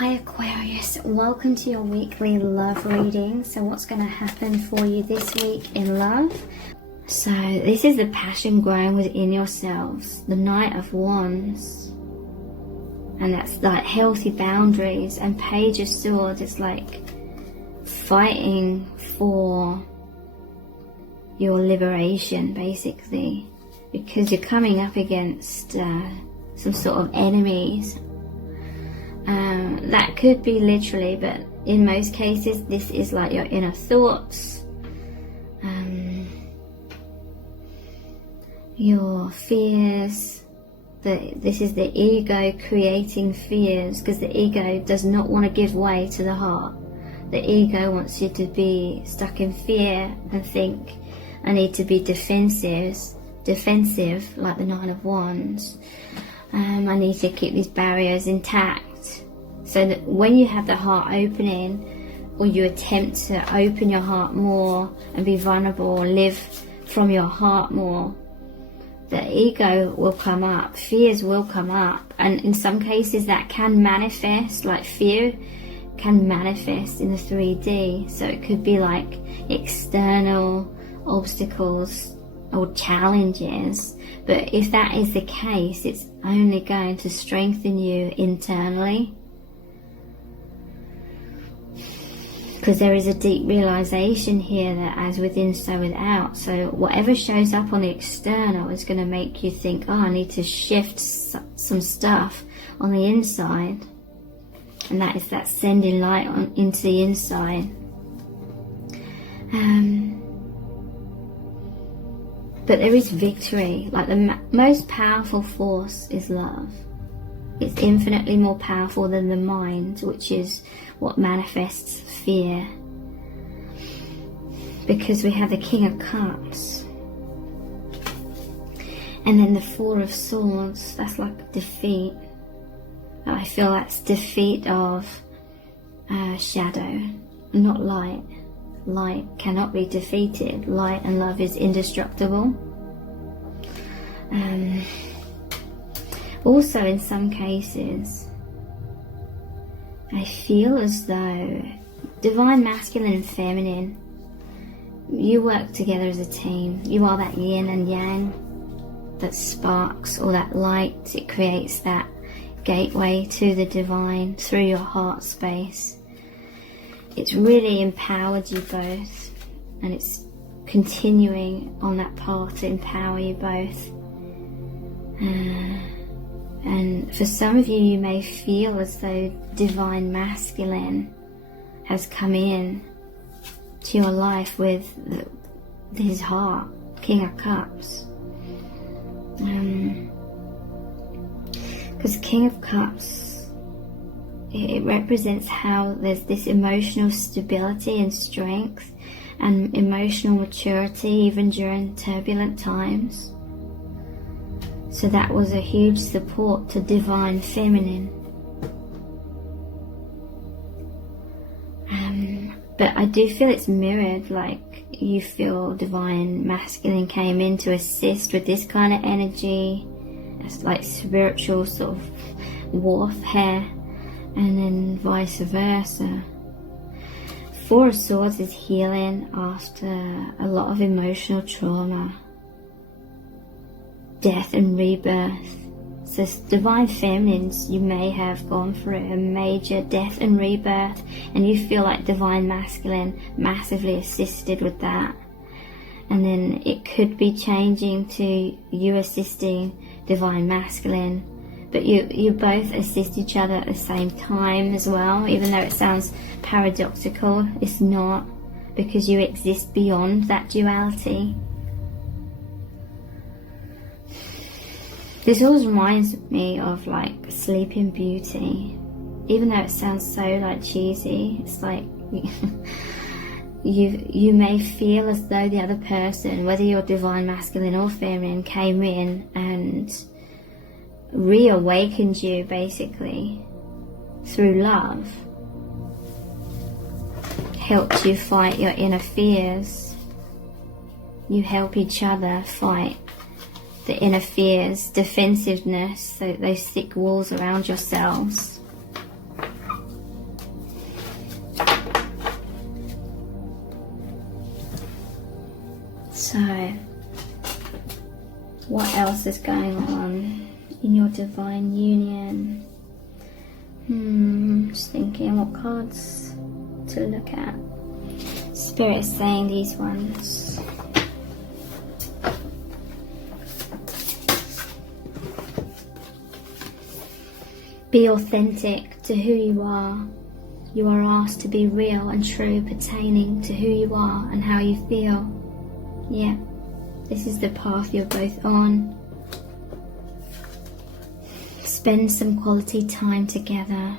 Hi Aquarius, welcome to your weekly love reading. So what's going to happen for you this week in love? So this is the passion growing within yourselves, the Knight of Wands. And that's like healthy boundaries, and Page of Swords, it's like fighting for your liberation basically, because you're coming up against some sort of enemies. That could be literally, but in most cases this is like your inner thoughts, your fears. This is the ego creating fears, because the ego does not want to give way to the heart. The ego wants you to be stuck in fear and think, I need to be defensive like the Nine of Wands. I need to keep these barriers intact. So that when you have the heart opening, or you attempt to open your heart more and be vulnerable, or live from your heart more, the ego will come up, fears will come up, and in some cases that can manifest, like fear can manifest in the 3D. So it could be like external obstacles or challenges, but if that is the case, it's only going to strengthen you internally, because there is a deep realization here that as within so without. So whatever shows up on the external is going to make you think, oh, I need to shift some stuff on the inside, and that is that sending light into the inside. But there is victory. Like the most powerful force is love. It's infinitely more powerful than the mind, which is what manifests fear. Because we have the King of Cups, and then the Four of Swords. That's like defeat. I feel that's defeat of shadow, not light. Light cannot be defeated. Light and love is indestructible. Also, in some cases, I feel as though divine masculine and feminine, you work together as a team. You are that yin and yang that sparks, or that light. It creates that gateway to the divine through your heart space. It's really empowered you both, and it's continuing on that path to empower you both. And for some of you, you may feel as though divine masculine has come in to your life with his heart, King of Cups. Because King of Cups, it represents how there's this emotional stability and strength and emotional maturity even during turbulent times. So that was a huge support to divine feminine. But I do feel it's mirrored, like you feel divine masculine came in to assist with this kind of energy. It's like spiritual sort of warfare, and then vice versa. Four of Swords is healing after a lot of emotional trauma, death and rebirth. So divine feminines, you may have gone through a major death and rebirth, and you feel like divine masculine massively assisted with that. And then it could be changing to you assisting divine masculine, but you both assist each other at the same time as well. Even though it sounds paradoxical, it's not, because you exist beyond that duality. This always reminds me of like Sleeping Beauty, even though it sounds so like cheesy. It's like you may feel as though the other person, whether you're divine masculine or feminine, came in and reawakened you basically through love, helped you fight your inner fears. You help each other fight the inner fears, defensiveness, so those thick walls around yourselves. So, what else is going on in your divine union? Just thinking what cards to look at. Spirit is saying these ones. Be authentic to who you are. You are asked to be real and true pertaining to who you are and how you feel. Yeah, this is the path you're both on. Spend some quality time together.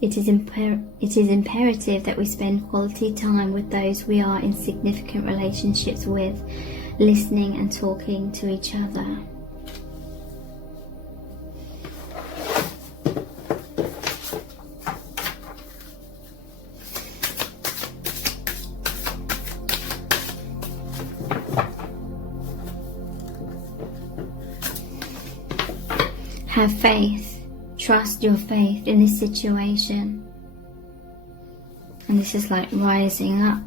It is imperative that we spend quality time with those we are in significant relationships with, listening and talking to each other. Have faith. Trust your faith in this situation. And this is like rising up.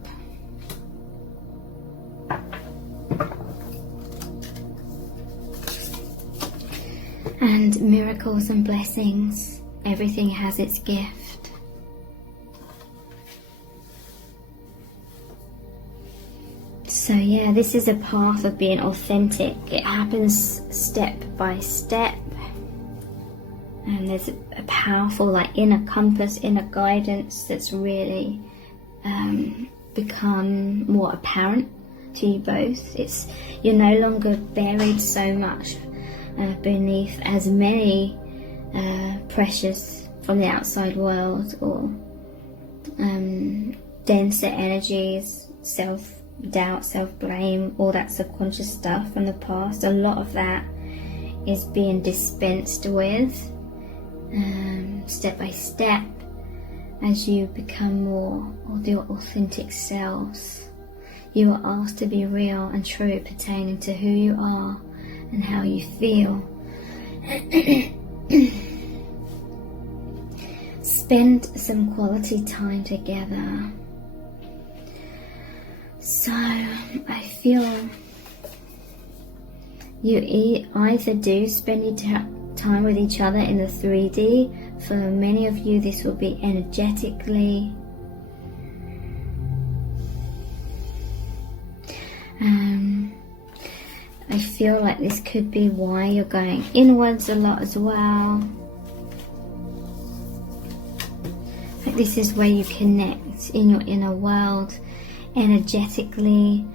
And miracles and blessings. Everything has its gift. So yeah, this is a path of being authentic. It happens step by step. And there's a powerful like inner compass, inner guidance that's really become more apparent to you both. You're no longer buried so much beneath as many pressures from the outside world or denser energies, self-doubt, self-blame, all that subconscious stuff from the past. A lot of that is being dispensed with. Step by step, as you become more of your authentic selves. You are asked to be real and true pertaining to who you are and how you feel. Spend some quality time together. So I feel you either do spend time with each other in the 3D. For many of you, this will be energetically. I feel like this could be why you're going inwards a lot as well. Like this is where you connect in your inner world energetically.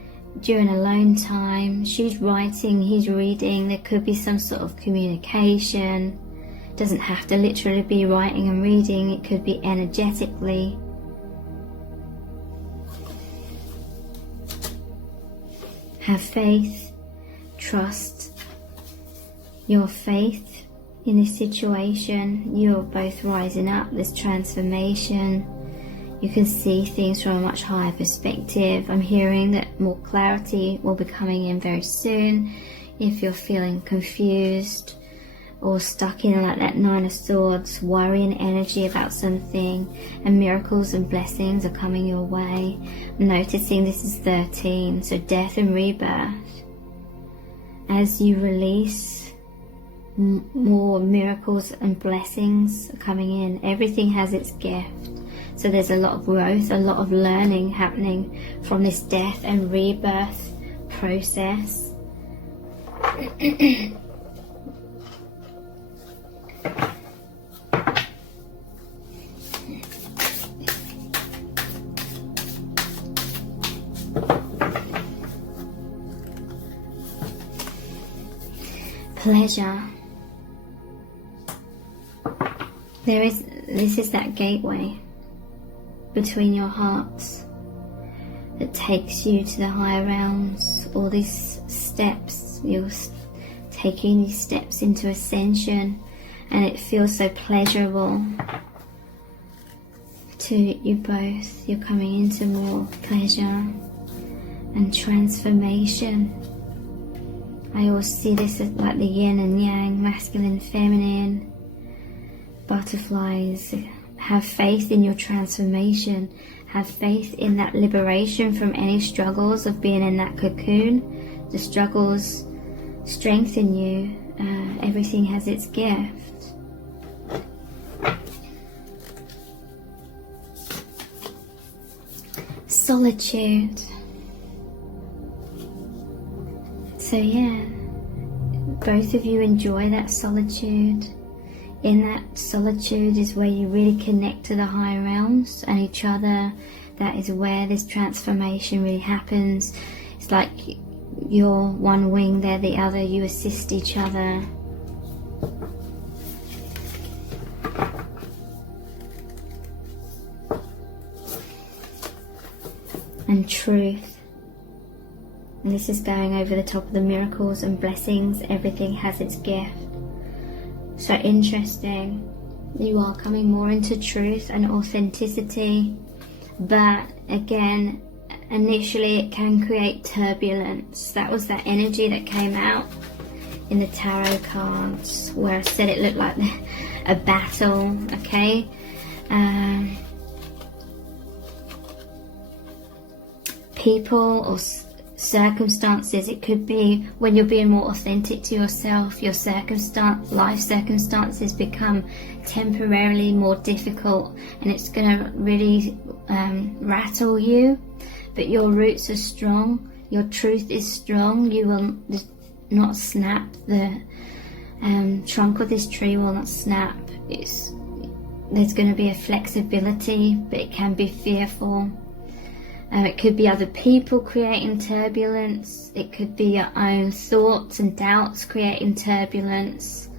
During alone time, she's writing, he's reading. There could be some sort of communication. Doesn't have to literally be writing and reading. It could be energetically. Have faith. Trust your faith in this situation. You're both rising up. This transformation. You can see things from a much higher perspective. I'm hearing that more clarity will be coming in very soon. If you're feeling confused or stuck in like that 9 of Swords, worrying energy about something, and miracles and blessings are coming your way. I'm noticing this is 13, so death and rebirth. As you release, more miracles and blessings are coming in. Everything has its gift. So there's a lot of growth, a lot of learning happening from this death and rebirth process. Pleasure. This is that gateway between your hearts that takes you to the higher realms. All these steps, you're taking these steps into ascension, and it feels so pleasurable to you both. You're coming into more pleasure and transformation. I always see this as like the yin and yang, masculine, feminine, butterflies. Have faith in your transformation. Have faith in that liberation from any struggles of being in that cocoon. The struggles strengthen you. Everything has its gift. Solitude. So yeah, both of you enjoy that solitude. In that solitude is where you really connect to the higher realms and each other. That is where this transformation really happens. It's like you're one wing, they're the other. You assist each other. And truth. And this is going over the top of the miracles and blessings. Everything has its gift. So interesting. You are coming more into truth and authenticity. But again, initially it can create turbulence. That was that energy that came out in the tarot cards, where I said it looked like a battle. Okay. People or circumstances. It could be when you're being more authentic to yourself, your life circumstances become temporarily more difficult, and it's going to really rattle you. But your roots are strong, your truth is strong. You will not snap. The trunk of this tree will not snap. There's going to be a flexibility, but it can be fearful. It could be other people creating turbulence. It could be your own thoughts and doubts creating turbulence.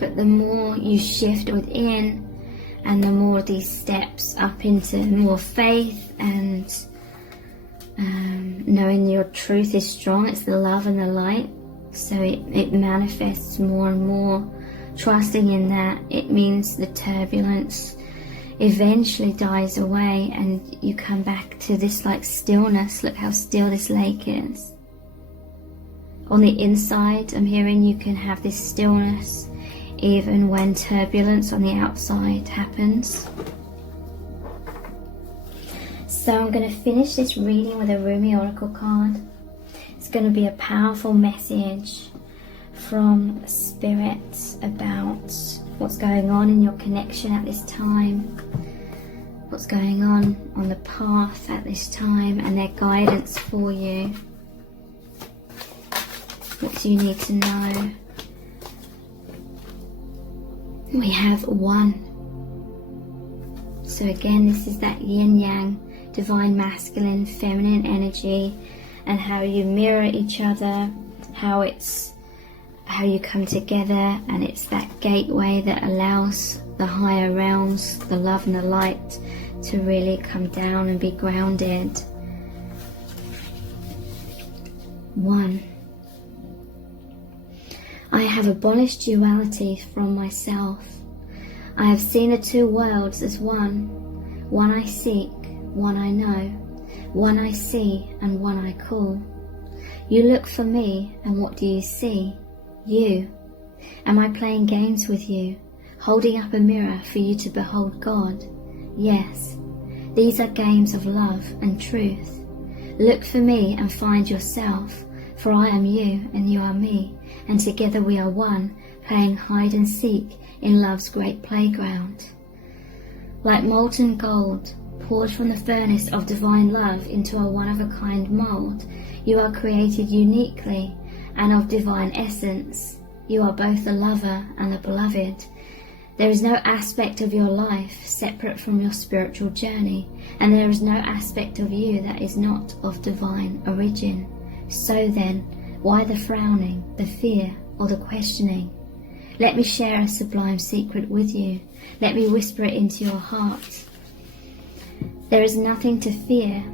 But the more you shift within, and the more these steps up into more faith and knowing your truth is strong, it's the love and the light. So it manifests more and more. Trusting in that, it means the turbulence eventually dies away and you come back to this like stillness. Look how still this lake is. On the inside, I'm hearing you can have this stillness even when turbulence on the outside happens. So I'm going to finish this reading with a Rumi Oracle card. It's going to be a powerful message from Spirit about what's going on in your connection at this time, what's going on the path at this time, and their guidance for you. What do you need to know? We have 1. So again, this is that yin-yang, divine masculine, feminine energy, and how you mirror each other, how you come together, and it's that gateway that allows the higher realms, the love and the light, to really come down and be grounded. 1. I have abolished duality from myself. I have seen the two worlds as one. One I seek, one I know, one I see and one I call. You look for me, and what do you see? You. Am I playing games with you, holding up a mirror for you to behold God? Yes. These are games of love and truth. Look for me and find yourself, for I am you and you are me, and together we are one, playing hide and seek in love's great playground. Like molten gold, poured from the furnace of divine love into a one-of-a-kind mold, you are created uniquely and of divine essence. You are both the lover and the beloved. There is no aspect of your life separate from your spiritual journey, and there is no aspect of you that is not of divine origin. So then, why the frowning, the fear, or the questioning? Let me share a sublime secret with you. Let me whisper it into your heart. There is nothing to fear.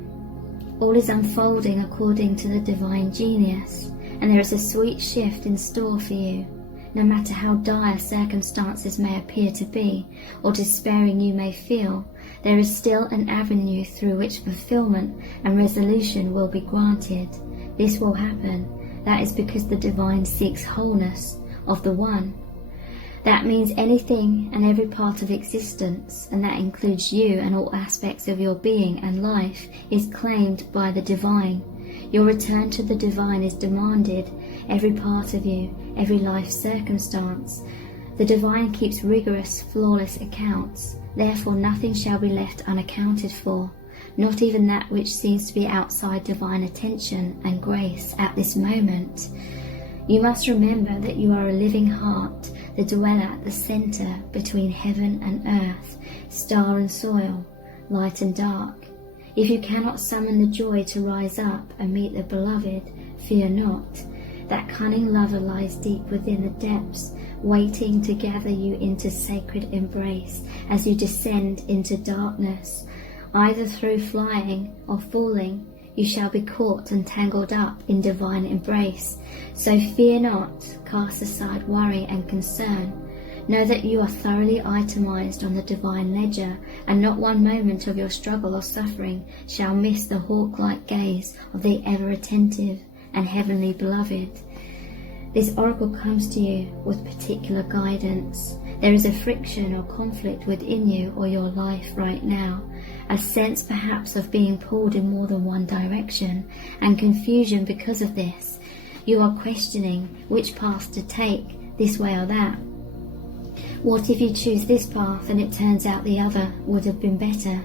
All is unfolding according to the divine genius, and there is a sweet shift in store for you. No matter how dire circumstances may appear to be, or despairing you may feel, there is still an avenue through which fulfillment and resolution will be granted. This will happen. That is because the divine seeks wholeness of the one. That means anything and every part of existence, and that includes you and all aspects of your being and life, is claimed by the divine. Your return to the divine is demanded, every part of you, every life circumstance. The divine keeps rigorous, flawless accounts, therefore nothing shall be left unaccounted for, not even that which seems to be outside divine attention and grace at this moment. You must remember that you are a living heart, the dweller at the centre between heaven and earth, star and soil, light and dark. If you cannot summon the joy to rise up and meet the beloved, fear not. That cunning lover lies deep within the depths, waiting to gather you into sacred embrace as you descend into darkness. Either through flying or falling, you shall be caught and tangled up in divine embrace. So fear not, cast aside worry and concern. Know that you are thoroughly itemized on the divine ledger, and not one moment of your struggle or suffering shall miss the hawk-like gaze of the ever-attentive and heavenly beloved. This oracle comes to you with particular guidance. There is a friction or conflict within you or your life right now, a sense perhaps of being pulled in more than one direction, and confusion because of this. You are questioning which path to take, this way or that. What if you choose this path and it turns out the other would have been better?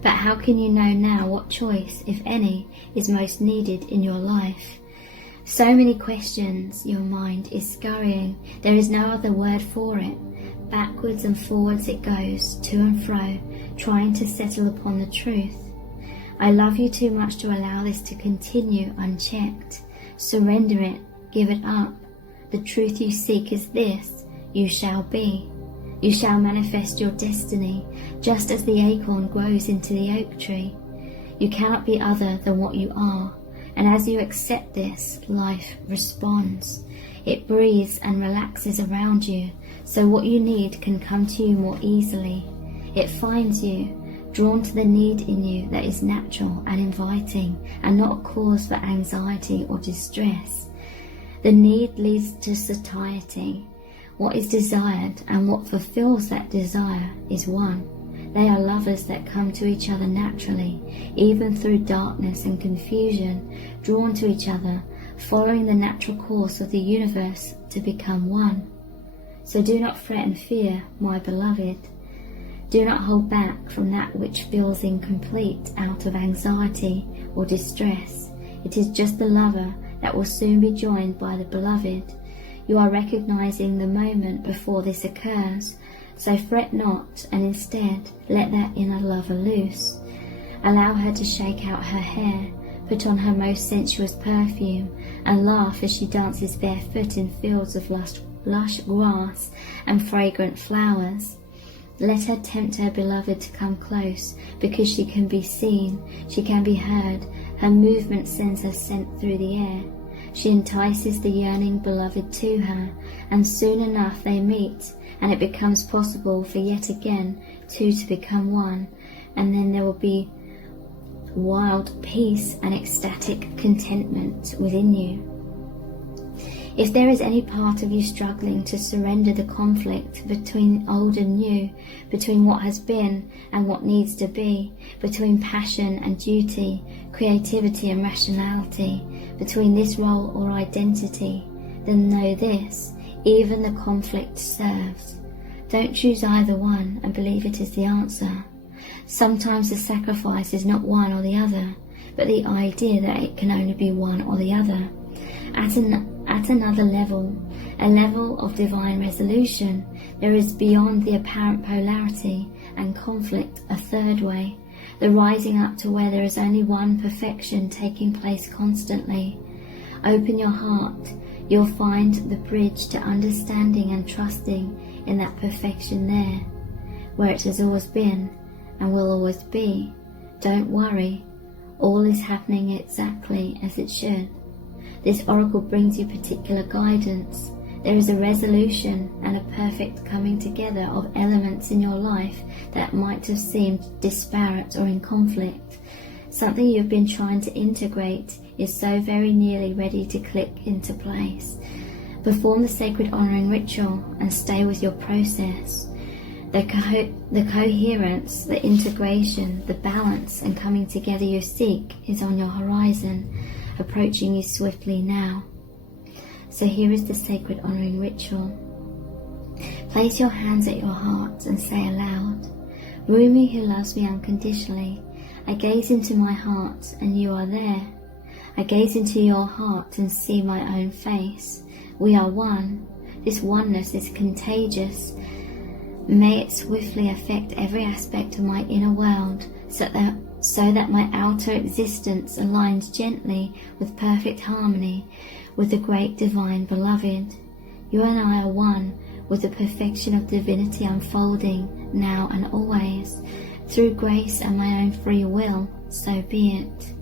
But how can you know now what choice, if any, is most needed in your life? So many questions, your mind is scurrying. There is no other word for it. Backwards and forwards it goes, to and fro, trying to settle upon the truth. I love you too much to allow this to continue unchecked. Surrender it, give it up. The truth you seek is this: you shall be. You shall manifest your destiny, just as the acorn grows into the oak tree. You cannot be other than what you are, and as you accept this, life responds. It breathes and relaxes around you, so what you need can come to you more easily. It finds you, drawn to the need in you that is natural and inviting, and not a cause for anxiety or distress. The need leads to satiety. What is desired and what fulfills that desire is one. They are lovers that come to each other naturally, even through darkness and confusion, drawn to each other, following the natural course of the universe to become one. So do not fret and fear, my beloved. Do not hold back from that which feels incomplete out of anxiety or distress. It is just the lover that will soon be joined by the beloved. You are recognizing the moment before this occurs, so fret not, and instead let that inner lover loose. Allow her to shake out her hair, put on her most sensuous perfume, and laugh as she dances barefoot in fields of lush grass and fragrant flowers. Let her tempt her beloved to come close, because she can be seen, she can be heard, her movement sends her scent through the air. She entices the yearning beloved to her, and soon enough they meet, and it becomes possible for yet again two to become one, and then there will be wild peace and ecstatic contentment within you. If there is any part of you struggling to surrender the conflict between old and new, between what has been and what needs to be, between passion and duty, creativity and rationality, between this role or identity, then know this: even the conflict serves. Don't choose either one and believe it is the answer. Sometimes the sacrifice is not one or the other, but the idea that it can only be one or the other. At another level, a level of divine resolution, there is beyond the apparent polarity and conflict a third way, the rising up to where there is only one perfection taking place constantly. Open your heart, you'll find the bridge to understanding and trusting in that perfection there, where it has always been and will always be. Don't worry, all is happening exactly as it should. This oracle brings you particular guidance. There is a resolution and a perfect coming together of elements in your life that might have seemed disparate or in conflict. Something you've been trying to integrate is so very nearly ready to click into place. Perform the sacred honoring ritual and stay with your process. The coherence, the integration, the balance and coming together you seek is on your horizon, approaching you swiftly now. So here is the sacred honoring ritual. Place your hands at your heart and say aloud, Rumi who loves me unconditionally, I gaze into my heart and you are there. I gaze into your heart and see my own face. We are one. This oneness is contagious. May it swiftly affect every aspect of my inner world, so that my outer existence aligns gently with perfect harmony with the great divine beloved. You and I are one, with the perfection of divinity unfolding now and always, through grace and my own free will, so be it.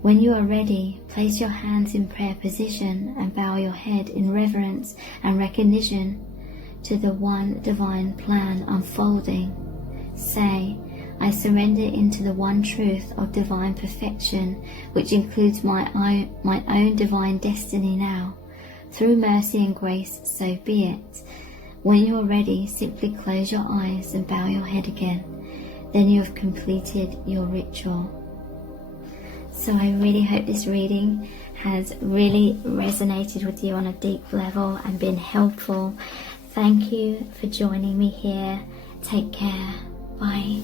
When you are ready, place your hands in prayer position and bow your head in reverence and recognition to the one divine plan unfolding. Say, I surrender into the one truth of divine perfection, which includes my own divine destiny now. Through mercy and grace, so be it. When you are ready, simply close your eyes and bow your head again. Then you have completed your ritual. So I really hope this reading has really resonated with you on a deep level and been helpful. Thank you for joining me here. Take care. Bye.